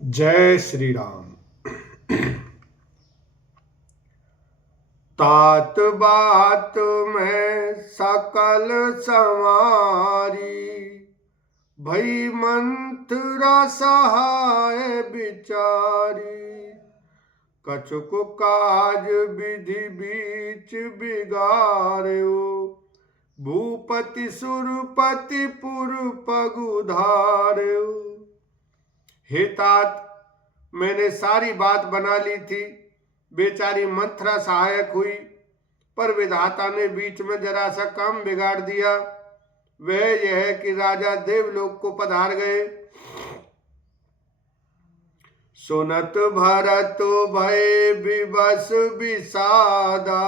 जय श्री राम। तात बात में सकल संवारी, भई मंथरा सहाय बिचारी। कछुक काज विधि बीच बिगाड़ो, भूपति सुरपति पुर पगुधार्यो। हे तात, मैंने सारी बात बना ली थी। बेचारी मंथरा सहायक हुई, पर विधाता ने बीच में जरा सा काम बिगाड़ दिया। वह यह है कि राजा देवलोक को पधार गए। सुनत भरत भय विवश विषादा,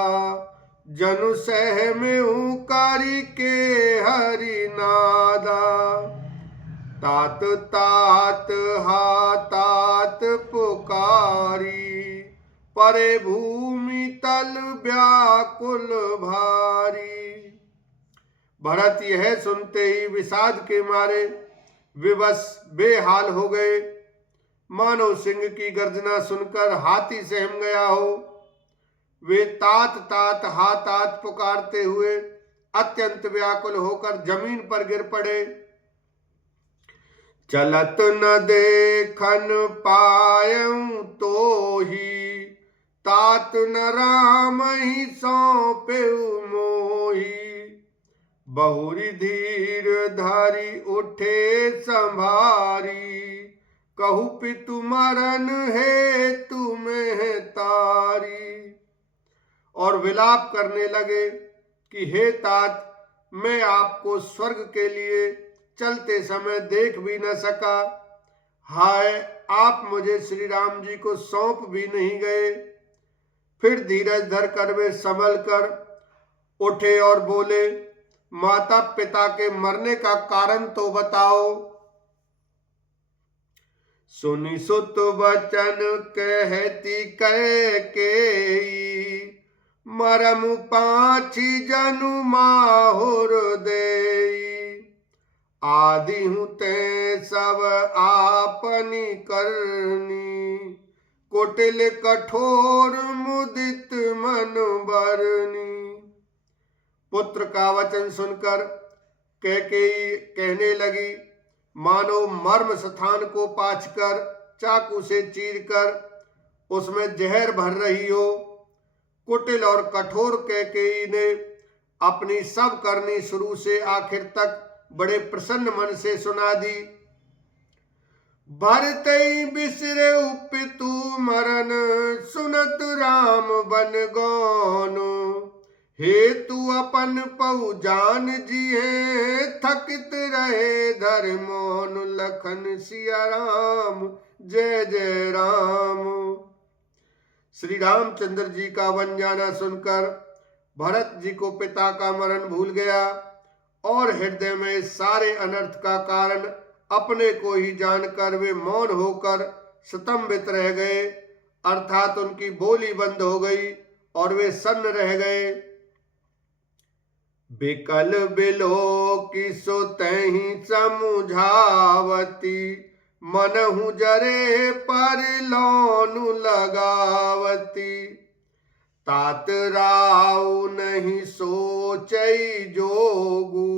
जनु सह में कारी के हरि नादा। तात तात हा तात पुकारी, परे भूमि तल व्याकुल भारी। भरत यह सुनते ही विषाद के मारे विवश बेहाल हो गए, मानो सिंह की गर्जना सुनकर हाथी सहम गया हो। वे तात तात हा तात पुकारते हुए अत्यंत व्याकुल होकर जमीन पर गिर पड़े। चलत न देखन पायऊं तो ही, तात न राम ही सौंपेऊ मोही। बहुरी धीर धारी उठे संभारी, कहु पितु मरन है तुम्हें तारी। और विलाप करने लगे कि हे तात, मैं आपको स्वर्ग के लिए चलते समय देख भी न सका। हाय, आप मुझे श्री राम जी को सौंप भी नहीं गए। फिर धीरज धर कर वे संभल कर उठे और बोले, माता पिता के मरने का कारण तो बताओ। सुनि सुत वचन कहती कैकेयी, मरम पाछी जनु माहुर देई। आदि हूँ ते सब आपनी करनी, कुटिल कठोर मुदित मन बरनी। पुत्र का वचन सुनकर कैकेयी कहने लगी, मानो मर्म स्थान को पाछकर चाकू से चीरकर उसमें जहर भर रही हो। कुटिल और कठोर कैकेयी ने अपनी सब करनी शुरू से आखिर तक बड़े प्रसन्न मन से सुना दी। भरतई बिसरे पितु मरन, सुनत राम बन गौनो। हेतु अपन पहु जान जिये, थकित रहे धर मौन। लखन सिया राम जय जय राम। श्री रामचंद्र जी का वन जाना सुनकर भरत जी को पिता का मरण भूल गया और हृदय में सारे अनर्थ का कारण अपने को ही जानकर वे मौन होकर स्तंभित रह गए, अर्थात उनकी बोली बंद हो गई और वे सन्न रह गए। बिकल बिलो की सुतहि समुझावती, मनहु जरे पर लौनु लगावती। तात राव नहीं सोचई जोगु,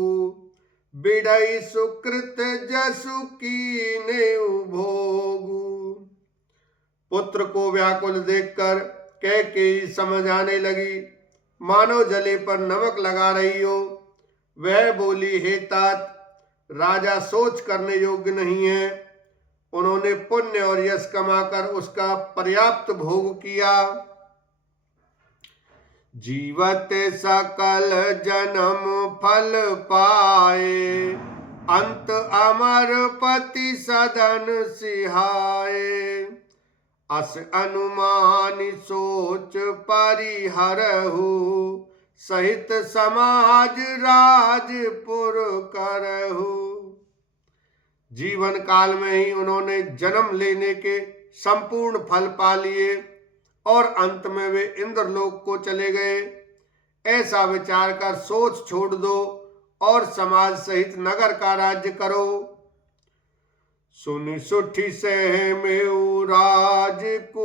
बिड़ई सुकृत जसु कीने भोगु। पुत्र को व्याकुल देखकर कैकेयी समझ आने लगी, मानो जले पर नमक लगा रही हो। वह बोली, हे तात, राजा सोच करने योग्य नहीं है। उन्होंने पुण्य और यश कमाकर उसका पर्याप्त भोग किया। जीवत सकल जन्म फल पाए, अंत अमर पति सदन सिहाए। अस अनुमानि सोच परिहरहु, सहित समाज राजपुर करहु। जीवन काल में ही उन्होंने जन्म लेने के संपूर्ण फल पा लिए और अंत में वे इंद्रलोक को चले गए। ऐसा विचार कर सोच छोड़ दो और समाज सहित नगर का राज्य करो। सुन सुठी सहमेउ राजकुमारू,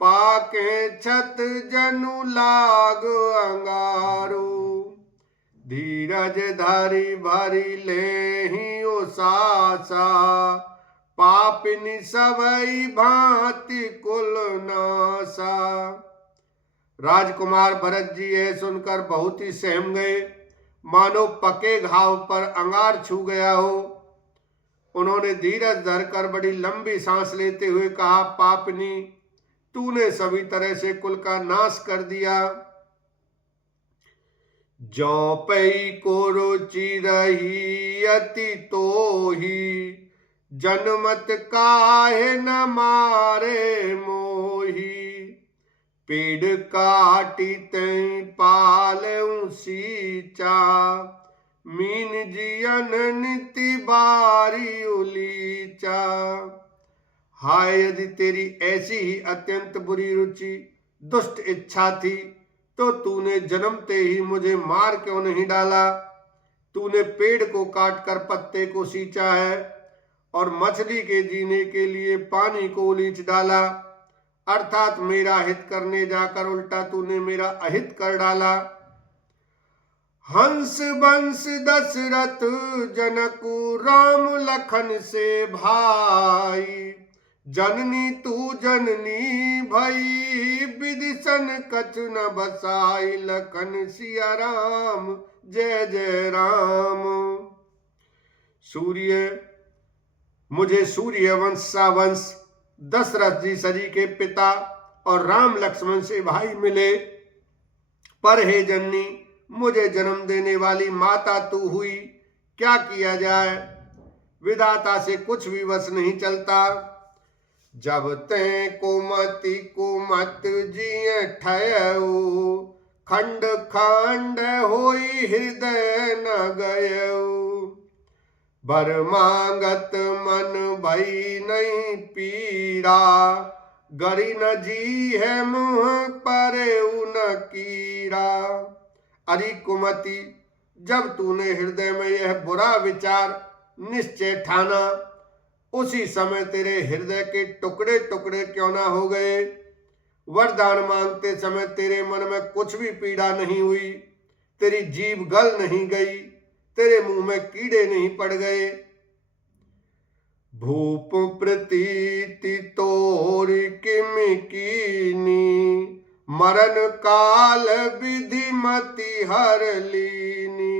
पाके छत जनु लाग अंगारू। धीरज धरि भरि लेहि सासा, पापिनी सबई भांति कुल नासा। राजकुमार भरत जी यह सुनकर बहुत ही सहम गए, मानो पके घाव पर अंगार छू गया हो। उन्होंने धीरज धरकर बड़ी लंबी सांस लेते हुए कहा, पापनी, तूने सभी तरह से कुल का नाश कर दिया। जो पई को रुचि रही अति तोही, जनमत काहे न मारे मोही। पेड़ काटी तई पालऊ सींचा, मीन जियन निति बारी उलीचा। हाय, यदि तेरी ऐसी ही अत्यंत बुरी रुचि दुष्ट इच्छा थी तो तूने जन्मते ही मुझे मार क्यों नहीं डाला। तूने पेड़ को काटकर पत्ते को सींचा है और मछली के जीने के लिए पानी को उलीच डाला, अर्थात मेरा हित करने जाकर उल्टा तूने मेरा अहित कर डाला। हंस बंस दशरथ जनकु राम लखन से भाई, जननी तू जननी भई, विदिशन कछ न बसाई। लखन सिया राम जय जय राम। मुझे सूर्य वंशा वंश दशरथ जी सजी के पिता और राम लक्ष्मण से भाई मिले, पर हे जननी, मुझे जन्म देने वाली माता तू हुई, क्या किया जाए। विधाता से कुछ भी वश नहीं चलता। जब ते कुमति कुमत जिय ठयऊ, खंड खंड होई हृदय न गयऊ। बर मांगत मन भई नहीं पीड़ा, गरी न जी है मुँह परे न कीड़ा। अरे कुमति, जब तूने हृदय में यह बुरा विचार निश्चय ठाना, उसी समय तेरे हृदय के टुकड़े टुकड़े क्यों ना हो गए। वरदान मांगते समय तेरे मन में कुछ भी पीड़ा नहीं हुई, तेरी जीभ गल नहीं गई, तेरे मुंह में कीड़े नहीं पड़ गए। भूप प्रतीति तोर किम कीनी, मरण काल विधि मति हर लीनी।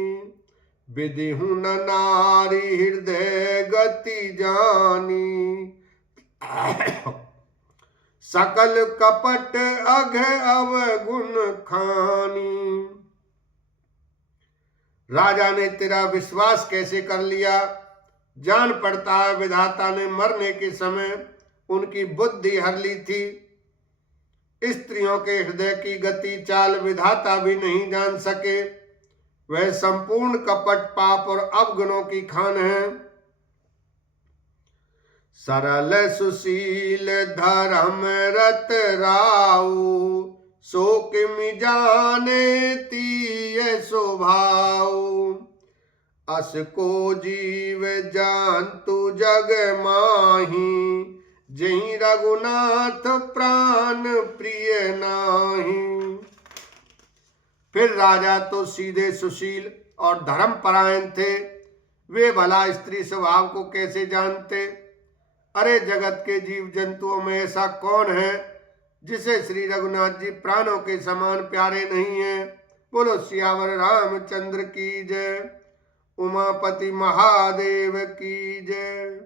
विधि हूँ न नारी हृदय गति जानी, सकल कपट अघ अवगुण खानी। राजा ने तेरा विश्वास कैसे कर लिया। जान पड़ता है विधाता ने मरने के समय उनकी बुद्धि हर ली थी। स्त्रियों के हृदय की गति चाल विधाता भी नहीं जान सके। वह संपूर्ण कपट पाप और अवगुणों की खान है। सरल सुशील धर्म रत राऊ, सो किम जाने तीय स्वभाव। अस को जीव जानतु जग माही, जहीं रघुनाथ प्राण प्रिय नाही। फिर राजा तो सीधे सुशील और धर्मपरायण थे, वे भला स्त्री स्वभाव को कैसे जानते। अरे जगत के जीव जंतुओं में ऐसा कौन है जिसे श्री रघुनाथ जी प्राणों के समान प्यारे नहीं हैं। बोलो सियावर रामचंद्र की जय, उमापति महादेव की जय।